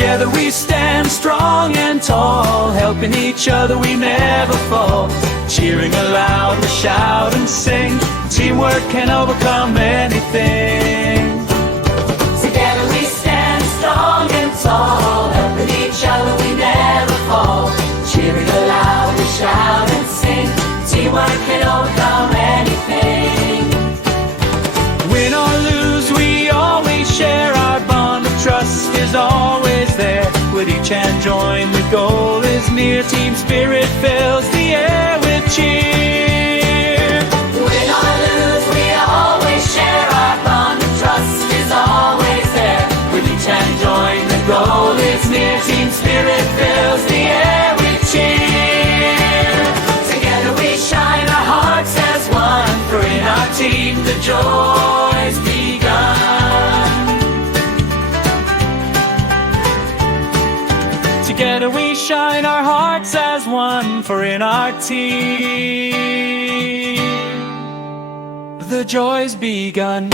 Together we stand strong and tall, helping each other we never fall. Cheering aloud, we shout and sing. Teamwork can overcome anything. Together we stand strong and tall, helping each other we never fall. Cheering aloud, we shout and sing. Teamwork can overcome anything. Win or lose, we always share. Our bond of trust is always there. With each hand joined, the goal is near. Team spirit fills the air with cheer. Win or lose, we always share. Our bond of trust is always there. With each hand joined, the goal is near. Team spirit fills the air with cheer. Together we shine, our hearts as one. For in our team the joy's begun. Together we shine, our hearts as one. For in our team the joy's begun.